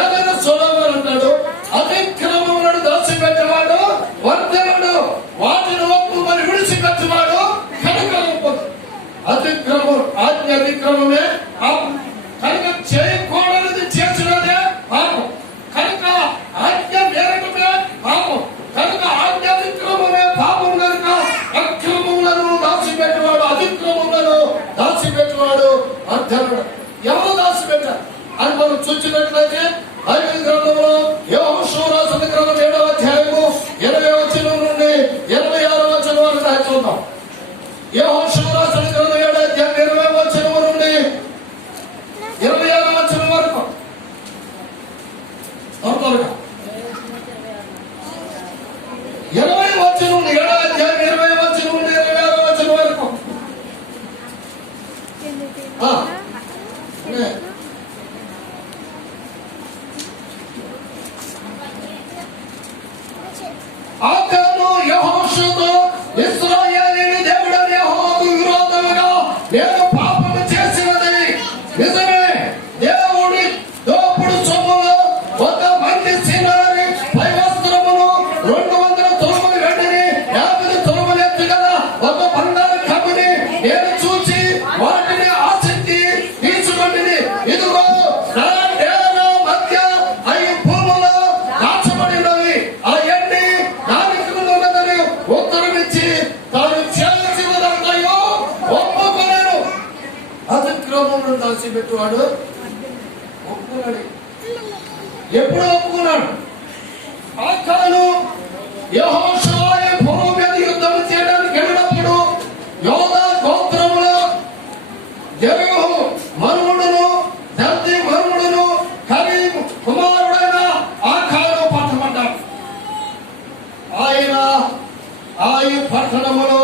ఏదైనా సొలొమోను అంటాడు, అతిక్రమములను దాచిపెట్టేవాడు వర్ధనుడు, వాటిని ఒప్పుకొని విడిచిపెట్టేవాడు కనుక అతిక్రమం ఆజ్ఞ అతిక్రమమే పాపం. కనుక చేయకూడనిది చేసినదే పాపం. కనుక ఆజ్ఞ మేరకమే పాపం. కనుక ఆజ్ఞ అతిక్రమమే పాపం. కనుక అక్రమములను దాచిపెట్టేవాడు, అతిక్రమములను దాచిపెట్టేవాడు అర్ధనుడు. ఎవరు దాచిపెట్టారు అని మనం చూసినట్లయితే బైబిల్ గ్రంథంలో యెహోషువ రాసిన గ్రంథం 7వ అధ్యాయము 20వ వచనం నుండి 26వ వచనం వరకు చూద్దాం. యెహోషువ రాసిన గ్రంథం 7వ అధ్యాయం 20వ వచనం నుండి 26వ వచనం వరకు త్వరగా 20వ వచనం నుండి 7వ అధ్యాయం 20వ వచనం నుండి 26వ వచనం వరకు ఆకాను యెహోషువతో ఇశ్రాయేలీయుల దేవుడైన యెహోవాకు విరోధముగా నేను పాపము చేసినది నిజమే. దేవుడి దోపుడు సొమ్ములో 1 మంది సినారి పై వస్త్రమును 200 తులముల వెండిని 50 తులముల ఎత్తు గల 1 బంగారు కమ్మిని నేను చూచి వాటిని ఆసక్తి తీసుకొంటిని. ఇదిగో నా నేల మధ్య 5 భూములు దాచబడినవి, ఆ ఎన్ని దానికి ఉన్నదని ఉత్తరమిచ్చి తాను చేసినదంతయో ఒప్పుకొనెను. అతిక్రమములను దాచిపెట్టువాడు ఒప్పుకున్నాడు. ఎప్పుడు ఒప్పుకున్నాడు? ఆకాను యెహోషువ భూమి మీద యుద్ధం చేయడానికి వెళ్ళినప్పుడు యోధా గోత్రములో జెరహు మనుమడును దర్ది మనుమడును కరీం కుమారుడైన ఆకాను పట్టబడ్డాడు. ఆయన పట్టణములో